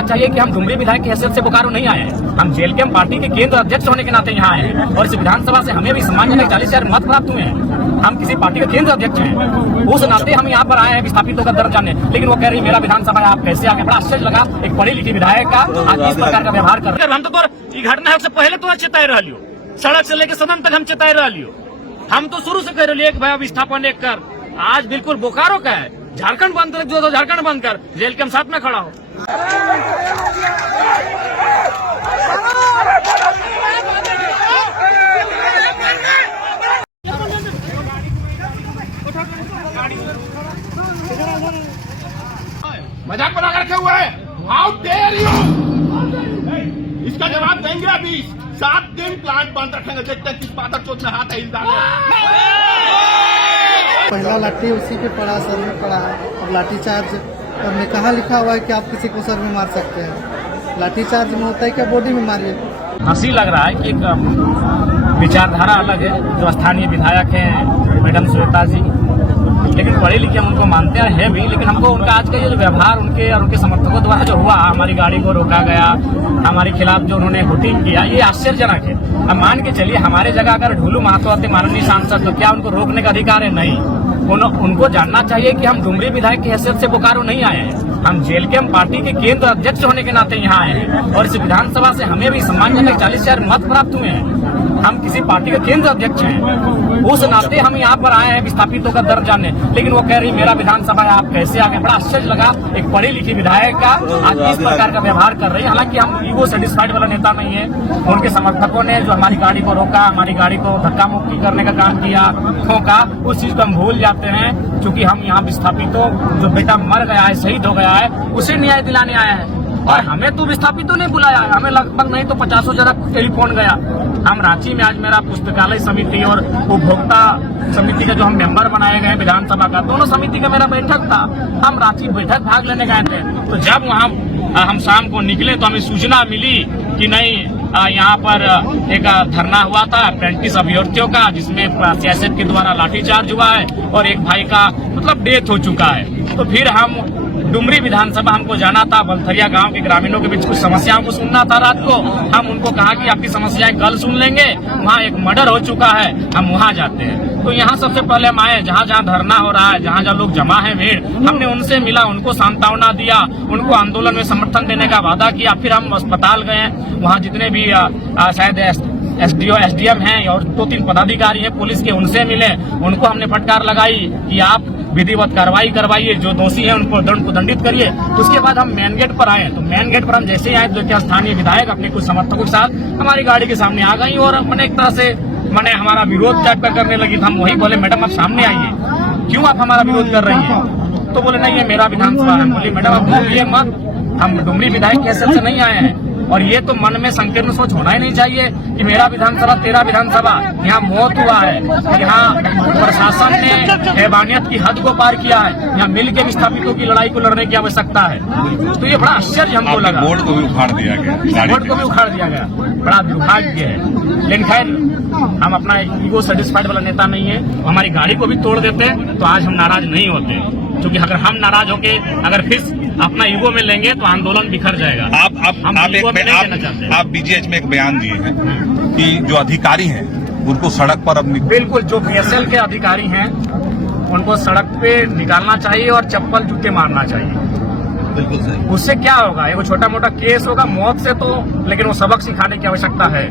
जानना चाहिए कि हम डुमरी विधायक की हैसियत से बोकारो नहीं आए हैं। हम जेएलकेएम पार्टी के केंद्र अध्यक्ष होने के नाते यहाँ आए हैं और इस विधानसभा से हमें भी सम्मानजनक 40,000 मत प्राप्त हुए हैं। हम किसी पार्टी के केंद्र अध्यक्ष हैं, उस नाते हम यहाँ पर आए हैं विस्थापितों का दर्द जानने। लेकिन वो कह रही मेरा विधानसभा है, आप कैसे आगे? बड़ा आश्चर्य लगा एक पढ़ी लिखी विधायक का आज इस प्रकार का व्यवहार कर रहे हैं। हम तो घटना से पहले तो चेताई रहा लियो, सड़क से लेकर सदन तक हम चेताई रहा लियो। हम तो शुरू से कह रहे एक भाई विस्थापन एक कर। आज बिल्कुल बोकारो का है, झारखंड बंद कर, जो झारखंड बंद कर, जेएलकेएम साथ में खड़ा हो। मजाक बना कर रखे हुए है। How dare you! इसका जवाब देंगे अभी। 7 दिन प्लांट बंद रखेंगे, देखते हैं किस पातर चोट में हाथ है इस दाने। पहला लाठी उसी पे पड़ा, सर में पड़ा है। अब लाठी चार्ज में कहाँ लिखा हुआ है कि आप किसी को सर में मार सकते हैं? लाठी चार्ज में होता है क्या बॉडी में मारिए? हंसी लग रहा है कि एक विचारधारा अलग है। जो स्थानीय विधायक हैं मैडम श्वेता जी, लेकिन पढ़े लिखे हम उनको मानते हैं भी, लेकिन हमको उनका आज का ये जो व्यवहार उनके और उनके समर्थकों द्वारा जो हुआ, हमारी गाड़ी को रोका गया, हमारे खिलाफ जो उन्होंने वोटिंग किया, ये आश्चर्यजनक है। अब मान के चलिए हमारे जगह अगर ढुलू महतो आते माननीय सांसद, तो क्या उनको रोकने का अधिकार है? नहीं। उनको जानना चाहिए कि हम डुमरी विधायक की हैसियत से बोकारो नहीं आए हैं। हम जेएलकेएम पार्टी के केंद्र अध्यक्ष होने के नाते यहाँ आए हैं और इस विधानसभा से हमें भी सम्मानजनक 40,000 मत प्राप्त हुए हैं। हम किसी पार्टी के केंद्र अध्यक्ष हैं, उस नाते हम यहाँ पर आए हैं विस्थापितों का दर्द जानने। लेकिन वो कह रही मेरा विधानसभा है, आप कैसे आगे? बड़ा आश्चर्य लगा एक पढ़ी लिखी विधायक का आज इस प्रकार का व्यवहार कर रही है। हालांकि हम ईगो सेटिस्फाइड वाला नेता नहीं है। उनके समर्थकों ने जो हमारी गाड़ी को रोका, हमारी गाड़ी को धक्का मुक्की करने का काम किया, ठोका, उस चीज को हम भूल जाते हैं। क्योंकि हम यहाँ विस्थापितों, जो बेटा मर गया है, शहीद हो गया है, उसे न्याय दिलाने आए हैं। और हमें तो विस्थापितों ने बुलाया है, हमें लगभग नहीं तो 50 जगह टेलीफोन गया। हम रांची में आज मेरा पुस्तकालय समिति और उपभोक्ता समिति का जो हम मेंबर बनाए गए विधानसभा का, दोनों समिति का मेरा बैठक था। हम रांची बैठक भाग लेने गए थे, तो जब वहाँ हम शाम को निकले तो हमें सूचना मिली कि नहीं, यहाँ पर एक धरना हुआ था अप्रेंटिस अभ्यर्थियों का, जिसमें सीएसएफ के द्वारा लाठीचार्ज हुआ है और एक भाई का मतलब डेथ हो चुका है। तो फिर हम डुमरी विधानसभा हमको जाना था, बलथरिया गांव के ग्रामीणों के बीच कुछ समस्याओं को सुनना था रात को। हम उनको कहा कि आपकी समस्याएं कल सुन लेंगे, वहाँ एक मर्डर हो चुका है, हम वहाँ जाते हैं। तो यहाँ सबसे पहले हम आए, जहाँ जहाँ धरना हो रहा है, जहाँ जहाँ लोग जमा है भीड़, हमने उनसे मिला, उनको सांत्वना दिया, उनको आंदोलन में समर्थन देने का वादा किया। फिर हम अस्पताल गए, वहाँ जितने भी शायद एसडीओ एसडीएम हैं और 2-3 पदाधिकारी हैं पुलिस के, उनसे मिले, उनको हमने फटकार लगाई कि आप विधिवत कार्रवाई करवाइए, जो दोषी हैं उनको दंडित करिए। उसके बाद हम मेन गेट पर आए, तो मेन गेट पर हम जैसे ही आए तो क्या स्थानीय विधायक अपने कुछ समर्थकों के साथ हमारी गाड़ी के सामने आ गई और मैंने एक तरह से हमारा विरोध टाइप का करने लगी। हम वही बोले मैडम आप सामने आइए, क्यों आप हमारा विरोध कर रही हैं? तो बोले नहीं ये मेरा विधानसभा है। बोली मैडम आप बोलिए मत, हम डुमरी विधायक की हैसियत से नहीं आए हैं। और ये तो मन में संकीर्ण सोच होना ही नहीं चाहिए कि मेरा विधानसभा तेरा विधानसभा। यहाँ मौत हुआ है, यहाँ प्रशासन ने हैवानियत की हद को पार किया है, यहाँ मिल के विस्थापितों की लड़ाई को लड़ने की आवश्यकता है। तो ये बड़ा आश्चर्य हमको लगा। बोर्ड को भी उखाड़ दिया गया, बोर्ड को भी उखाड़ दिया गया, बड़ा दुर्भाग्य है। लेकिन खैर हम अपना ईगो सेटिस्फाइड वाला नेता नहीं है। हमारी गाड़ी को भी तोड़ देते तो आज हम नाराज नहीं होते, क्योंकि अगर हम नाराज होके अगर फिर अपना ईगो में लेंगे तो आंदोलन बिखर जाएगा। आप बीजीएच में एक बयान दिए हैं कि जो अधिकारी हैं उनको सड़क पर अब बिल्कुल जो बीएसएल के अधिकारी हैं उनको सड़क पे निकालना चाहिए और चप्पल जूते मारना चाहिए। बिल्कुल सही। उससे क्या होगा? एगो छोटा मोटा केस होगा मौत से, तो लेकिन वो सबक सिखाने की आवश्यकता है।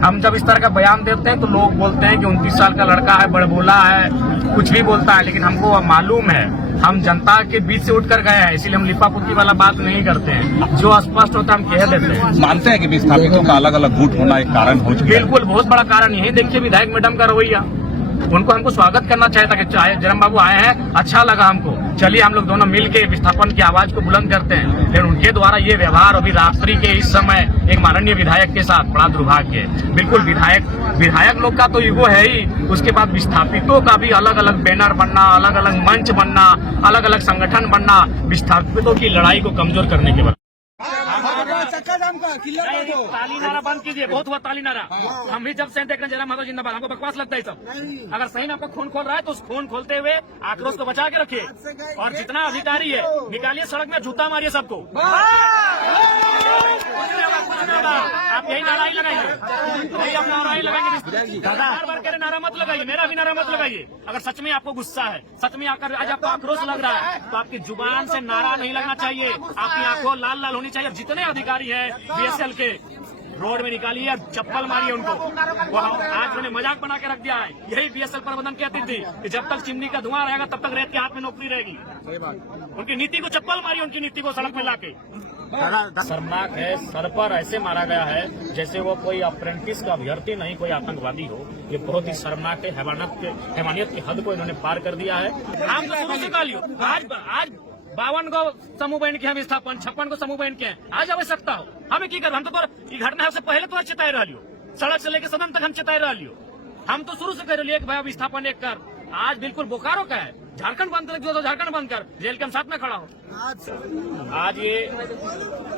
हम जब इस तरह का बयान देते हैं तो लोग बोलते हैं कि 29 साल का लड़का है, बड़बोला है, कुछ भी बोलता है। लेकिन हमको मालूम है, हम जनता के बीच से उठकर गए हैं, इसीलिए हम लिपापुती वाला बात नहीं करते हैं। जो स्पष्ट होता है हम कह देते हैं। मानते हैं कि विस्थापितों का अलग अलग गुट होना एक कारण हो चुका है? बिल्कुल, बहुत बड़ा कारण यही देखिए विधायक मैडम का रवैया। उनको हमको स्वागत करना चाहिए था कि चाहे जरम बाबू आए हैं, अच्छा लगा हमको, चलिए हम लोग दोनों मिल के विस्थापन की आवाज को बुलंद करते हैं। लेकिन उनके द्वारा ये व्यवहार अभी रात्रि के इस समय एक माननीय विधायक के साथ बड़ा दुर्भाग्य है। बिल्कुल विधायक लोग का तो ईगो है ही, उसके बाद विस्थापितों का भी अलग अलग बैनर बनना, अलग अलग मंच बनना, अलग अलग संगठन बनना, विस्थापितों की लड़ाई को कमजोर करने के बाद। ताली नारा बंद कीजिए, बहुत हुआ ताली नारा। हम भी जब से देख रहे हैं जरा माधव जिंदाबाद, हमको बकवास लगता है सब। अगर सही में आपका खून खोल रहा है तो उस खून खोलते हुए आक्रोश को बचा के रखिए, और जितना अधिकारी है निकालिए सड़क में, जूता मारिए सबको। आप यही नारा ही लगाइए, यही आप नारा ही लगाएंगे। बार बार कह रहे नारा मत लगाइए, मेरा भी नारा मत लगाइए। अगर सच में आपको गुस्सा है, सच में आकर आज आपको आक्रोश लग रहा है, तो आपकी जुबान से नारा नहीं लगना चाहिए, आपकी आंखों लाल लाल होनी चाहिए। जितने अधिकारी हैं बीएसएल के, रोड में निकालिए और चप्पल मारिए उनको। वो आज उन्होंने मजाक बना के रख दिया है। यही बीएसएल प्रबंधन कहती थी कि जब तक चिमनी का धुआं रहेगा तब तक रेत के हाथ में नौकरी रहेगी। उनकी नीति को चप्पल मारिए, उनकी नीति को सड़क में लाके। शर्मनाक है, सर पर ऐसे मारा गया है जैसे वो कोई अप्रेंटिस का अभ्यर्थी नहीं, कोई आतंकवादी हो। ये बहुत ही शर्मनाक है। हैवानियत की हद को इन्होंने पार कर दिया है। हम तो शुरू से गालियो, आज 52 गो समूह बन के हम विस्थापन, 56 को समूह बन के हैं। आज आवश्यकता हो हमें की कर, हम तो ई घटना से पहले तो चिताए रहा लियो, सड़क से लेकर सदन तक हम चिताए रहा लियो। हम तो शुरू से कह रहे एक भाई विस्थापन एक कर। आज बिल्कुल बोकारो का है, झारखंड बंद कर, जो झारखंड बंद कर, जेल के हम साथ में खड़ा हो। आज ये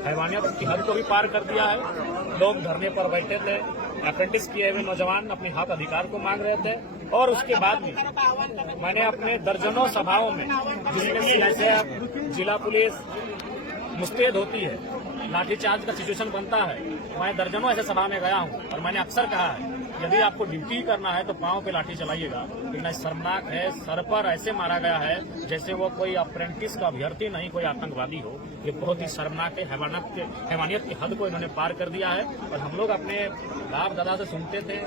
हैवानियत की हद को भी पार कर दिया है। लोग धरने पर बैठे थे, अप्रेंटिस किए हुए नौजवान अपने हक अधिकार को मांग रहे थे, और उसके बाद भी मैंने अपने दर्जनों सभाओं में, जिसमें सीआईएसएफ, जिला पुलिस मुस्तैद होती है, लाठीचार्ज का सिचुएशन बनता है, मैं दर्जनों ऐसे सभा में गया हूं और मैंने अक्सर कहा है यदि आपको ड्यूटी करना है तो पांव पे लाठी चलाइएगा। लेकिन शर्मनाक है, सर पर ऐसे मारा गया है जैसे वो कोई अप्रेंटिस का अभ्यर्थी नहीं, कोई आतंकवादी हो। ये बहुत ही शर्मनाक है। हैवानियत की हद को इन्होंने पार कर दिया है। और हम लोग अपने बाप दादा से सुनते थे,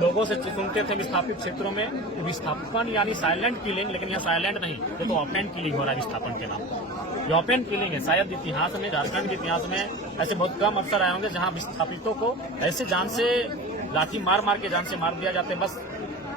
लोगों से सुनते थे विस्थापित क्षेत्रों में विस्थापन यानी साइलेंट किलिंग, लेकिन यह साइलेंट नहीं, ये तो ओपन किलिंग हो रहा है विस्थापन के नाम पर। ये ओपन किलिंग है। शायद इतिहास में, झारखंड के इतिहास में ऐसे बहुत कम अवसर आए होंगे जहां विस्थापितों को ऐसे जान से लाठी मार मार के जान से मार दिया जाते। बस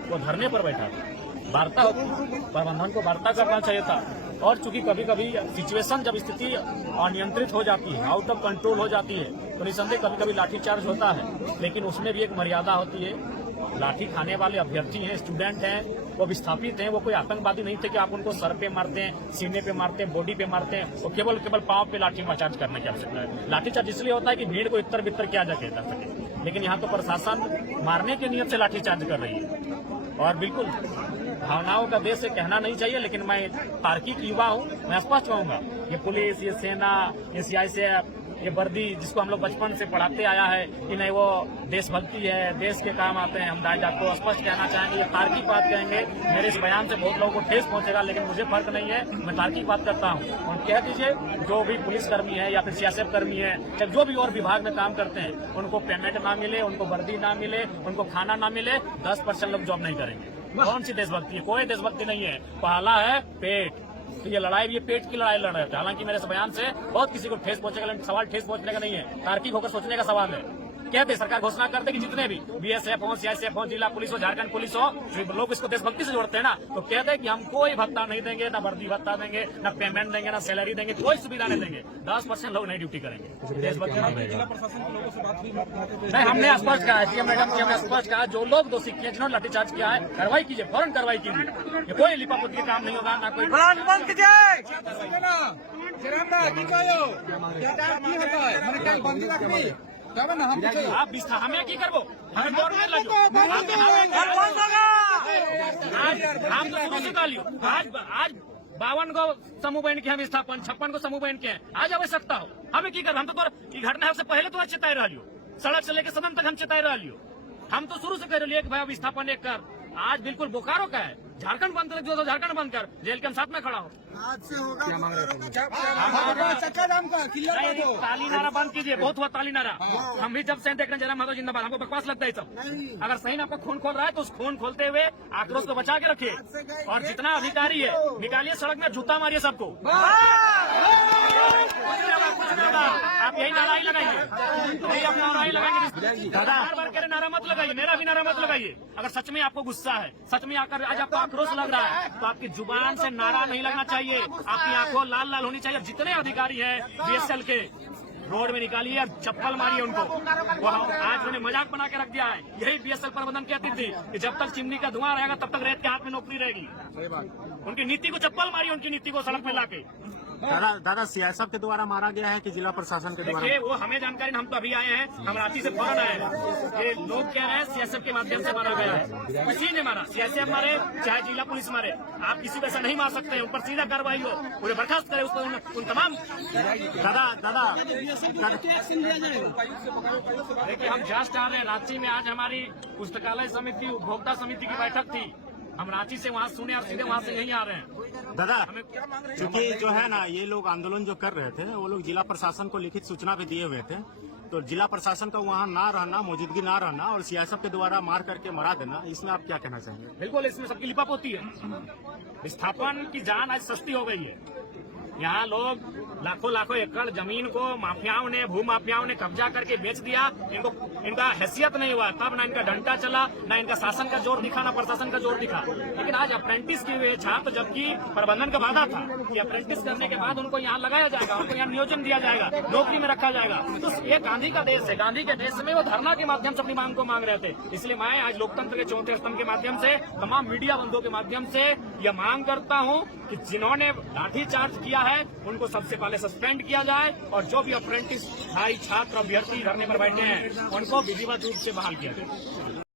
वो धरने पर बैठा था, वार्ता प्रबंधन को वार्ता करना चाहिए था। और चूंकि कभी कभी सिचुएशन, जब स्थिति अनियंत्रित हो जाती है, आउट ऑफ कंट्रोल हो जाती है, तो निसंदेह कभी कभी लाठीचार्ज होता है, लेकिन उसमें भी एक मर्यादा होती है। लाठी खाने वाले अभ्यर्थी हैं, स्टूडेंट हैं, वो विस्थापित हैं, वो कोई आतंकवादी नहीं थे कि आप उनको सर पे मारते हैं, सीने पे मारते हैं, बॉडी पे मारते हैं। वो केवल पांव पे लाठी चार्ज करने की आवश्यकता है। लाठीचार्ज इसलिए होता है कि भीड़ को इतर बितर किया जा सके, लेकिन यहाँ तो प्रशासन मारने की नियत से लाठीचार्ज कर रही है। और बिल्कुल भावनाओं का देश से कहना नहीं चाहिए, लेकिन मैं तार्किक युवा हूँ, मैं स्पष्ट कहूंगा, ये पुलिस, ये सेना, ये सीआईएसएफ, ये वर्दी जिसको हम लोग बचपन से पढ़ाते आया है कि नहीं वो देशभक्ति है, देश के काम आते हैं, हम दाई आपको स्पष्ट कहना चाहेंगे, ये तार्किक बात कहेंगे। मेरे इस बयान से बहुत लोगों को ठेस पहुंचेगा, लेकिन मुझे फर्क नहीं है, मैं तार्किक बात करता हूँ। और कह दीजिए जो भी पुलिसकर्मी है या फिर सीआईएसएफ कर्मी है या जो भी और विभाग में काम करते हैं, उनको पेमेंट ना मिले, उनको वर्दी ना मिले, उनको खाना ना मिले, 10% लोग जॉब नहीं करेंगे। कौन सी देशभक्ति है? कोई देशभक्ति नहीं है। पहला है पेट। तो ये लड़ाई, ये पेट की लड़ाई लड़ रहे थे। हालांकि मेरे इस बयान से बहुत किसी को ठेस पहुंचेगा, लेकिन सवाल ठेस पहुंचने का नहीं है, तार्किक होकर सोचने का सवाल है। कहते सरकार घोषणा करते कि जितने भी बीएसएफ हो, सीआईएसएफ हो, जिला पुलिस हो, झारखंड पुलिस हो, लोग इसको देशभक्ति से जोड़ते हैं ना, तो कहते हैं कि हम कोई भत्ता नहीं देंगे, ना वर्दी भत्ता देंगे, ना पेमेंट देंगे, ना सैलरी देंगे, कोई सुविधा नहीं देंगे। 10% लोग नहीं ड्यूटी करेंगे। देशभक्ति नहीं, हमने स्पष्ट कहा है, मैडम जी हमने स्पष्ट कहा, जो लोग दोषी किए, जिन्होंने लाठीचार्ज किया है, कार्रवाई कीजिए, फौरन कार्रवाई कीजिए। ये कोई लिपापोती का काम नहीं होगा, ना कोई आप हमें की करबो, हमें दौड़ में लगो, हम तो शुरू से गालियो। आज 52 गो समूह बन के हम विस्थापन, 56 को समूह बन के हैं। आज आवश्यकता हो हमें की कर, हम तो ई घटना से पहले तो चिताए रहा लियो, सड़क से लेकर सदन तक हम चिताए रहा लियो। हम तो शुरू से कह रहे एक भाई विस्थापन एक कर। आज बिल्कुल बोकारो का है, झारखंड बंद कर, जो झारखंड बंद कर, जेल के हम साथ में खड़ा हो। आज से होगा क्या मांग रहे थे? ताली नारा बंद कीजिए, बहुत हुआ ताली नारा। हम भी जब से देख रहे हैं जरा माधव जिंदाबाद, हमको बकवास लगता है सब। अगर सही में आपका खून खोल रहा है तो उस खून खोलते हुए आक्रोश को बचा के रखिए, और जितना अधिकारी है निकालिए सड़क में, जूता मारिए सबको। आप यही नारा ही लगाइए, यही आप नारा ही लगाएंगे। बार बार कह रहे नारा मत लगाइए, मेरा भी नारा मत लगाइए। अगर सच में आपको गुस्सा है, सच में आकर आज आपको आक्रोश लग रहा है, तो आपकी जुबान से नारा नहीं लगना चाहिए, आपकी आंखों लाल लाल होनी चाहिए। जितने अधिकारी हैं बीएसएल के, रोड में निकालिए और चप्पल मारिए उनको। वो आज उन्होंने मजाक बना के रख दिया है। यही बीएसएल प्रबंधन कहती थी कि जब तक चिमनी का धुआं रहेगा तब तक रेत के हाथ में नौकरी रहेगी। उनकी नीति को चप्पल मारिए, उनकी नीति को सड़क में लाके। दादा सीआईएसएफ के द्वारा मारा गया है कि जिला प्रशासन के द्वारा? देखिए वो हमें जानकारी, हम तो अभी आए हैं, हम रांची से फौरन आए हैं। ये लोग कह रहे हैं सीएसएफ के माध्यम से मारा गया है। किसी ने मारा, सीएसएफ मारे चाहे जिला पुलिस मारे, आप किसी वैसा नहीं मार सकते हैं। ऊपर सीधा कार्रवाई हो, उन्हें बर्खास्त करे, उसको उन तमाम। दादा देखिए हम जस्ट आ रहे हैं रांची में, आज हमारी पुस्तकालय समिति उपभोक्ता समिति की बैठक थी, हम रांची से वहाँ सुने और सीधे वहाँ से यहीं आ रहे हैं। दादा क्योंकि जो है ना, ये लोग आंदोलन जो कर रहे थे वो लोग जिला प्रशासन को लिखित सूचना भी दिए हुए थे, तो जिला प्रशासन का वहाँ ना रहना, मौजूदगी ना रहना और सीआईएसएफ के द्वारा मार करके मरा देना, इसमें आप क्या कहना चाहेंगे? बिल्कुल, इसमें सबकी लिपापोती है। विस्थापन की जान आज सस्ती हो गई है। यहाँ लोग लाखों लाखों एकड़ जमीन को माफियाओं ने, भूमाफियाओं ने कब्जा करके बेच दिया। इनका हैसियत नहीं हुआ, तब ना इनका डंडा चला, ना इनका शासन का जोर दिखा, ना प्रशासन का जोर दिखा। लेकिन आज अप्रेंटिस किए हुए छात्र, जबकि प्रबंधन का वादा था कि अप्रेंटिस करने के बाद उनको यहाँ लगाया जाएगा, उनको यहाँ नियोजन दिया जाएगा, नौकरी में रखा जाएगा। तो ये गांधी का देश है, गांधी के देश में वो धरना के माध्यम से अपनी मांग को मांग रहे थे। इसलिए मैं आज लोकतंत्र के चौथे स्तंभ के माध्यम से, तमाम मीडिया बंधुओं के माध्यम से यह मांग करता हूँ कि जिन्होंने लाठीचार्ज किया है उनको सबसे पहले सस्पेंड किया जाए और जो भी अप्रेंटिस भाई, छात्र, अभ्यर्थी धरने पर बैठे हैं उनको विधिवत रूप से बहाल किया जाए।